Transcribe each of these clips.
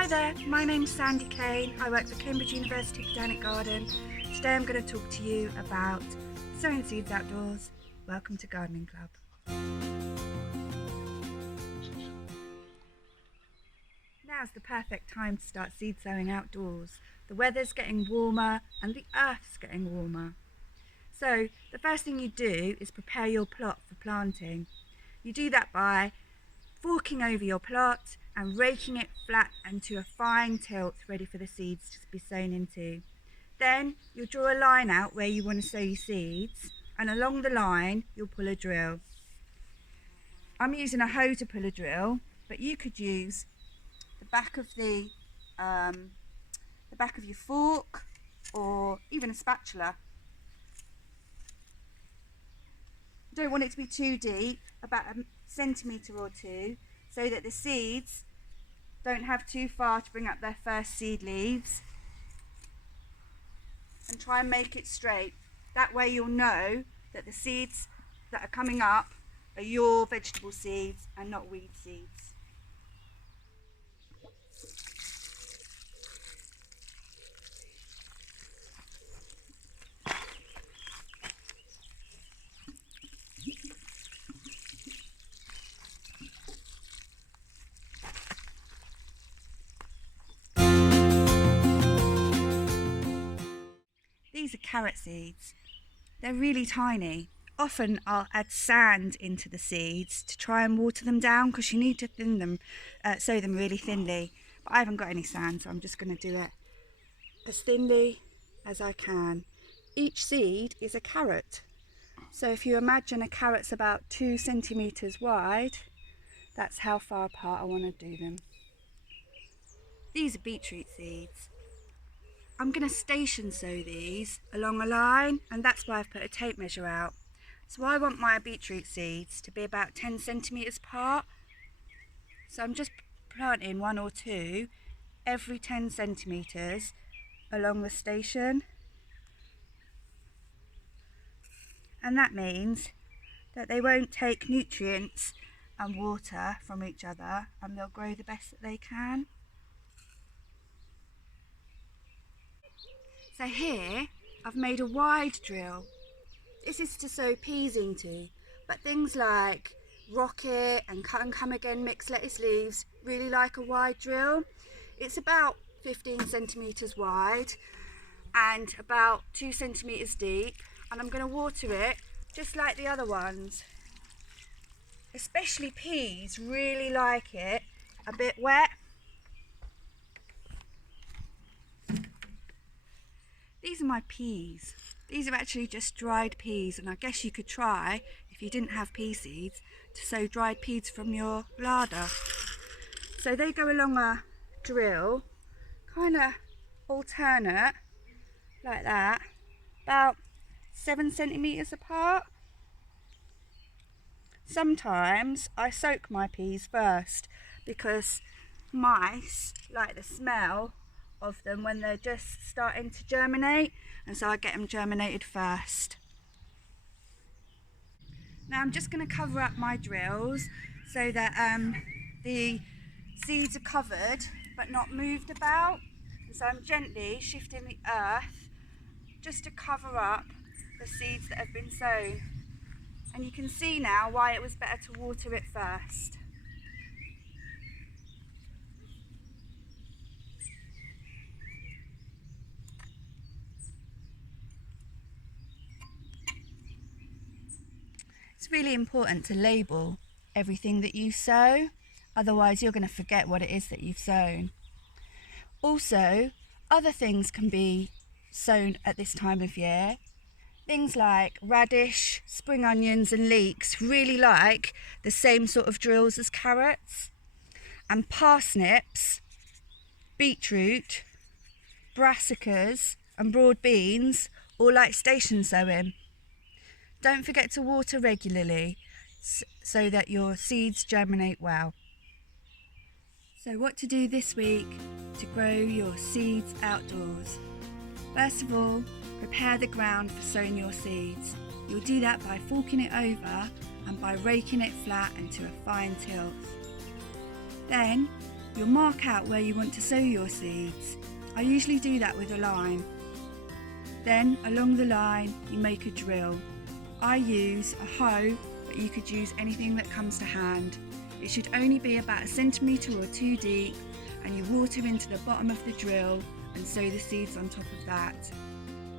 Hi there, my name's Sandie Kane. I work for Cambridge University Botanic Garden. Today I'm going to talk to you about sowing seeds outdoors. Welcome to Gardening Club. Now's the perfect time to start seed sowing outdoors. The weather's getting warmer and the earth's getting warmer. So the first thing you do is prepare your plot for planting. You do that by forking over your plot and raking it flat into a fine tilth ready for the seeds to be sown into. Then you'll draw a line out where you want to sow your seeds, and along the line you'll pull a drill. I'm using a hoe to pull a drill, but you could use the back of your fork or even a spatula. You don't want it to be too deep, about a centimetre or two, so that the seeds don't have too far to bring up their first seed leaves, and try and make it straight. That way you'll know that the seeds that are coming up are your vegetable seeds and not weed seeds. These are carrot seeds. They're really tiny. Often I'll add sand into the seeds to try and water them down, because you need to sow them really thinly. But I haven't got any sand, so I'm just going to do it as thinly as I can. Each seed is a carrot. So if you imagine a carrot's about 2 centimetres wide, that's how far apart I want to do them. These are beetroot seeds. I'm going to station sow these along a line, and that's why I've put a tape measure out. So I want my beetroot seeds to be about 10 centimetres apart. So I'm just planting 1 or 2 every 10 centimetres along the station. And that means that they won't take nutrients and water from each other, and they'll grow the best that they can. So here I've made a wide drill. This is to sow peas into, but things like rocket and cut and come again mixed lettuce leaves really like a wide drill. It's about 15 centimetres wide and about 2 centimetres deep, and I'm going to water it just like the other ones. Especially peas really like it a bit wet. These are my peas. These are actually just dried peas, and I guess you could try, if you didn't have pea seeds, to sow dried peas from your larder. So they go along a drill, kind of alternate, like that, about 7 centimetres apart. Sometimes I soak my peas first, because mice like the smell of them when they're just starting to germinate, and so I get them germinated first. Now I'm just going to cover up my drills so that the seeds are covered but not moved about, and so I'm gently shifting the earth just to cover up the seeds that have been sown. And you can see now why it was better to water it first. It's really important to label everything that you sow, otherwise you're going to forget what it is that you've sown. Also, other things can be sown at this time of year. Things like radish, spring onions and leeks really like the same sort of drills as carrots. And parsnips, beetroot, brassicas and broad beans all like station sowing. Don't forget to water regularly so that your seeds germinate well. So what to do this week to grow your seeds outdoors? First of all, prepare the ground for sowing your seeds. You'll do that by forking it over and by raking it flat into a fine tilth. Then you'll mark out where you want to sow your seeds. I usually do that with a line. Then along the line you make a drill. I use a hoe, but you could use anything that comes to hand. It should only be about 1 centimetre or 2 deep, and you water into the bottom of the drill and sow the seeds on top of that.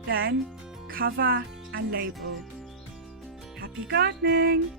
Then cover and label. Happy gardening!